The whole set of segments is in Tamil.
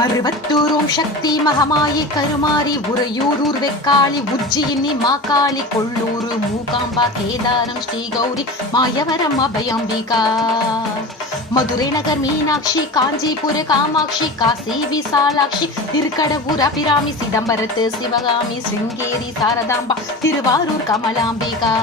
மருவத்தூரும் சக்தி மகமாயி கருமாரி உறையூரூர் வெக்காளி உஜ்ஜயினி மாகாளி கொள்ளூரு மூகாம்பா கேதாரம் ஸ்ரீ கௌரி மாயவரம் அபயம்பிகா மதுரை நகர் மீனாட்சி காஞ்சிபுர காமாட்சி காசி விசாலாட்சி திருக்கடவூர் அபிராமி சிதம்பரத்து சிவகாமி சிருங்கேரி சாரதாம்பா திருவாரூர் கமலாம்பிகா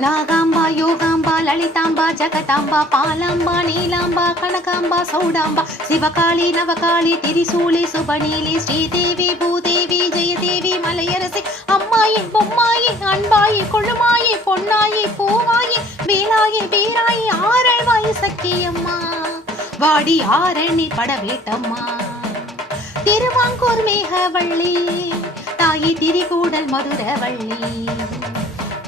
நாகாம்பா யோகாம்பா லலிதாம்பா ஜகதாம்பா பாலாம்பா நீலாம்பா கனகாம்பா சௌடாம்பா சிவகாளி நவகாளி திரிசூலி சுபநீலி ஸ்ரீதேவி பூதேவி ஜெயதேவி மலையரசி அம்மாயி பொம்மாயி அன்பாயி கொழுமாயி பொன்னாயி பூவாயி வேலாயி வீராயி ஆரழ்வாயி சக்கியம்மா வாடி ஆரணி படவேட்டம்மா திருவாங்கூர் மேகவள்ளி தாயி திரிகூடல் மதுரவள்ளி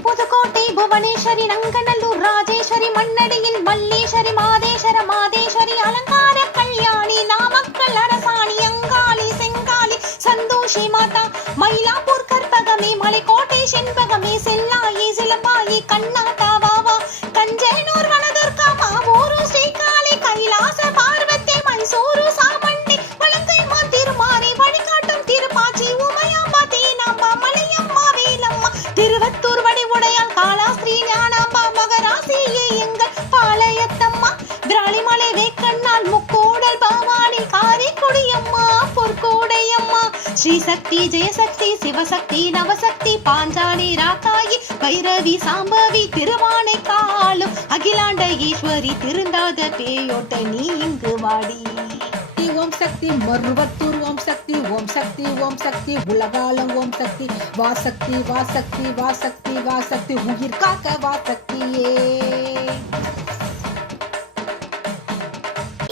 புதுக்கோட்டை புவனேஸ்வரி நங்கநல்லூர் ராஜேஸ்வரி மண்ணடியின் மல்லீஸ்வரி மாதேஸ்வர மாதேஸ்வரி அலங்கார கல்யாணி நாமக்கல் அரசாணி அங்காளி செங்காளி சந்தோஷி மாதா மயிலாப்பூர் கற்பகமே மலைக்கோட்டை செண்பகமே செல்லாயி சிலம்பாயி கண்ணாத்தா வாவா கஞ்சனூர் வனதுர்கா மாவூரு ஸ்ரீகாளி கைலாச பார்வதி மைசூரு சாமண்ணி வலங்கைமா திருமாரி வழிகாட்டும் திருப்பாச்சி உமையாம்பா தேனாம்பா மலையம்மா வேலம்மா திருவத்தூர் வடி உடையால் காலாஸ்திரீ ஞானாம்பா மகராசியே எங்கள் பாளையத்தம்மா விராலிமலை வேக்கண்ணால் முக்கூடல் பவானி காரைக்குடியம்மா பொற்கோடையம்மா ஸ்ரீசக்தி ஜெயசக்தி சிவசக்தி நவசக்தி பாஞ்சாலி ராக்காயி பைரவி சாம்பவி திருவானை காலும் அகிலாண்ட ஈஸ்வரி திருந்தாத பேயோட்ட நீ இங்கு வாடி. ஓம் சக்தி மருவத்தூர் ஓம் சக்தி ஓம் சக்தி ஓம் சக்தி உலகாலம் ஓம் சக்தி வாசக்தி வாசக்தி வாசக்தி வாசக்தி உயிர் காக்க வாசக்தியே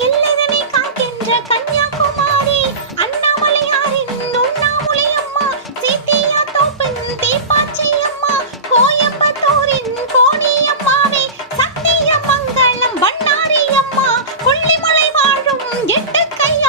இல்லதனை காக்கின்ற கன்னியாகுமாரி அண்ணாமலையாரின் உண்ணாமுலையம்மா சீத்தியா தோப்பன் தீப்பாச்சி அம்மா கோயம்பத்தூரின் கோணியம்மாவே சத்திய மங்களம் பண்ணாரி அம்மா கொல்லிமலை வாழும் எட்டு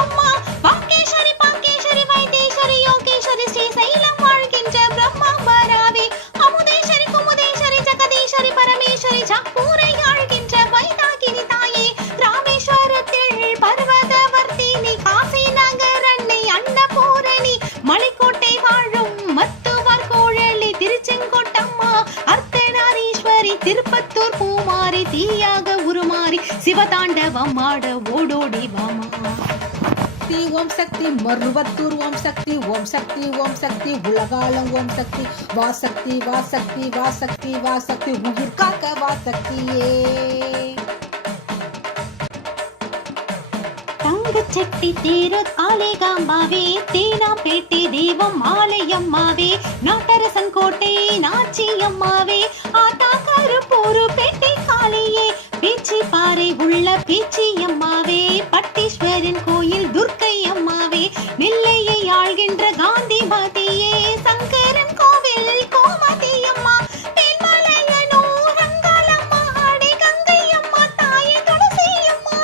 அம்மா பாக்கேஸ்வரி பாக்கேஸ்வரி வைத்தேஸ்வரி யோகேஸ்வரி ஸ்ரீ சைலம் வாழ்கின்ற பிரம்மாம்பராவே அமுதேஸ்வரி குமுதேஸ்வரி ஜெகதீஸ்வரி பரமேஸ்வரி ஜாப்பூரை ஆழ்கின்ற வைதாகினி தாயே ராமேஸ்வரத்தில் பர்வதவர்த்தினி காசி நகர் அன்னை அன்னபூரணி மலைக்கோட்டை வாழும் மத்துவர் கோழலி திருச்செங்கோட்டம்மா அர்த்தநாரீஸ்வரி திருப்பத்தூர் பூமாரி தீயாக உருமாறி சிவதாண்டவம் ஆட ஓடோடி வாமா. ஓம் சக்தி மருவத்தூர் ஓம் சக்தி ஓம் சக்தி ஓம் சக்தி உலகாலம் ஓம் சக்தி வாசக்தி வாசக்தி வாசக்தி வாசக்தி உயிர் காக்க வாசக்தியே தங்கச்சட்டி தேரு காளிகாம்பாவே தேனாம்பேட்டை தெய்வம் ஆலயம்மாவே நாட்டரசன் கோட்டை நாச்சியம்மாவே ஆத்தா கருப்பூரு பேட்டை காளியே பேச்சி பாறை உள்ள பேச்சியம்மாவே பட்டீஸ்வரன் கோயில் துர்க்கை அம்மாவே நெல்லையை ஆழ்கின்ற காந்தி மாதையே சங்கரன் கோவில் கோமதி அம்மா தேன்மலையனூர் அங்காளம்மா ஆடை கங்கை அம்மா தாயே துளசி அம்மா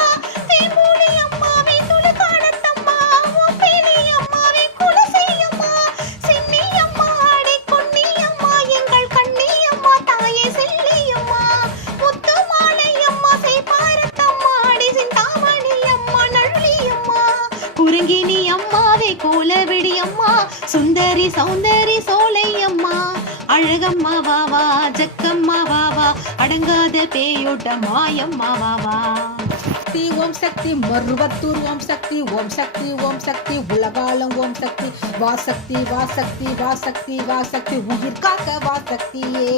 தேம்பூலி அம்மாவே துளுக்காடத்தம்மா ஓப்பேலி அம்மாவே குலசி அம்மா சின்னி அம்மா ஆடை பொன்னி அம்மா எங்கள் கண்ணி அம்மா தாயே செல்லி அம்மா முத்துமாலை அம்மா சேப்பாரத்தம்மா ஆடை சிந்தாமணி அம்மா நழுளி அம்மா குறுங்கினி அம்மாவே கோலவிடி அம்மா சுந்தரி சௌந்தரி சோலை அம்மா அழகம்மா வாவா ஜக்கம்மா வாவா அடங்காத பேயோட்ட மாயம்மா வாவா. ஓம் சக்தி மருவத்தூர் ஓம் சக்தி ஓம் சக்தி ஓம் சக்தி உலகாலம் ஓம் சக்தி வாசக்தி வாசக்தி வாசக்தி வாசக்தி உயிர் காக்க வாசக்தியே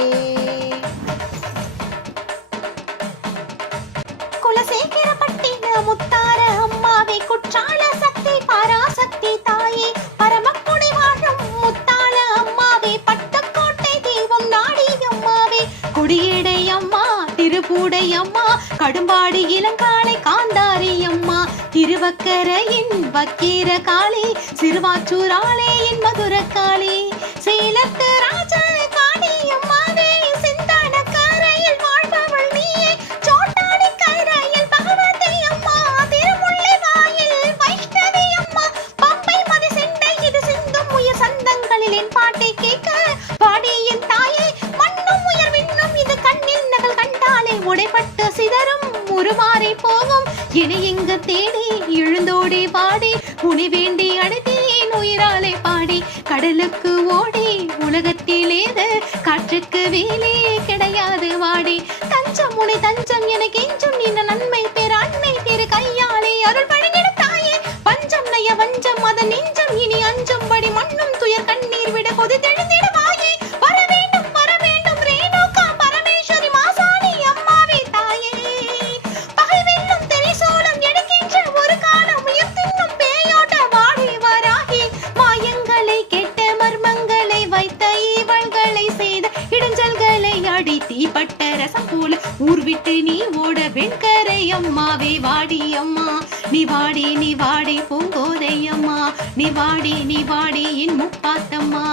குலசேகரப்பட்டின முத்தார அம்மாவே குற்றால சக்தி பராசக்தி தாயே பரமக்குடி வாழும் முத்தால அம்மாவே பட்டக்கோட்டை தெய்வம் நாடி அம்மாவே குடியடை அம்மா திருப்பூடை அம்மா கடும்பாடி இளங்காளை காந்தாரி அம்மா திருவக்கரையின் வக்கீர காளி சிறுவாச்சூர் ஆலேயின் மதுர காளி சேலத்து ராஜ காளி அம்மாவே சிந்தான கரையில் வாழ்பவள் நீயே சோட்டாடி கரையில் பகவதி அம்மா திருமுல்லை வாயில் வைஷ்ணவி அம்மா பம்பை மதி செண்டை இது சிந்தும் உயர் சந்தங்களில் என் பாட்டை கேட்க பாடியின் தாயே மண்ணும் உயர் விண்ணும் இது கண்ணில் நகல் கண்டாலே உடைப்பட்டு சிதறும் உருமாறி போகும் இனி இங்கு தேடி எழுந்தோடி பாடி உனை வேண்டி அடைத்தேன் உயிராலே பாடி கடலுக்கு ஓடி உலகத்திலேது காற்றுக்கு வேலே கிடையாது வாடி தஞ்சம் உனை தஞ்சம் என கெஞ்சும் இந்த நன்மை பெற அன்னை திரு கையாலே அருள் வழங்கிட தாயே பஞ்சம் நய வஞ்சம் அத நெஞ்சம் இனி அஞ்சும்படி மண்ணும் துயர் கண்ணீர் விட கொதித்தெழுந்திட வாயே வர வேண்டும் ரேணுகா பரமேஸ்வரி மாசாணி அம்மாவே தாயே பகை வெல்லும் திரிசூலம் எடுக்கின்ற ஒரு காலம் உயிர் தின்னும் பேயோட்ட வாடி வராகி மாயங்களை கெட்ட மர்மங்களை வைத்த ஈவல்களை செய்த இடைஞ்சல்களை அடி தீப்பட்ட ரசம் போல ஊர் விட்டு நீ ஓட வெண்கரை அம்மாவே வாடி அம்மா நீ வாடி பூங்கோதை அம்மா நீ வாடி என் முப்பாத்தம்மா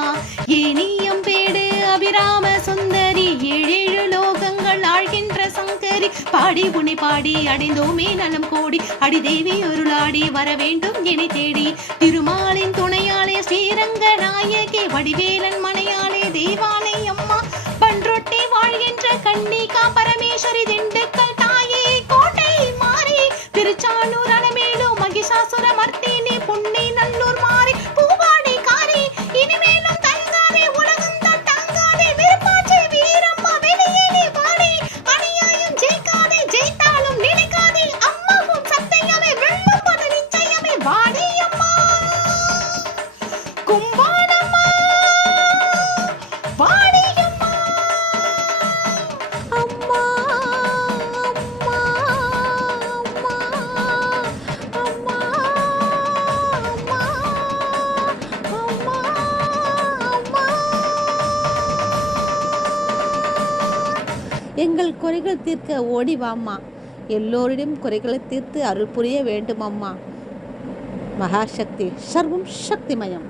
ஏனியம் பேடு அபிராம சுந்தரி ஏழேழு லோகங்கள் ஆழ்கின்ற சங்கரி பாடி உன்னை பாடி அடைந்தோமே நலம் கோடி அடி தேவி அருளாடி வர வேண்டும் என்னை தேடி திருமாலின் துணையாலே ஸ்ரீரங்க நாயகி வடிவேலன் மனையாலே தேவானை அம்மா பன்றொட்டி வாழ்கின்ற கன்னிகா பரமேஸ்வரி திண்டுக்கல் தாயே கோட்டை மாறி திருச்சானூர் அலமேலு மகிஷாசுர மர்த்தினி புண்ணி நல்லூர் மாறி பூவாடை காரி இனிமேலும் தங்காதே உலகம் தான் தங்காதே விருப்பாச்சி வீரம்மா வெளியேறி பாடி அநியாயம் ஜெயிக்காதே ஜெயித்தாலும் நினைக்காதே அம்மாவும் சத்தையமே வெல்லும் போது நிச்சயமே வாடி அம்மா கும்பானம்மா வாடி அம்மா அம்மா எங்கள் குறைகள் தீர்க்க ஓடி வாம்மா எல்லோரிடம் குறைகளை தீர்த்து அருள் புரிய வேண்டும் அம்மா மகாசக்தி சர்வம் சக்திமயம்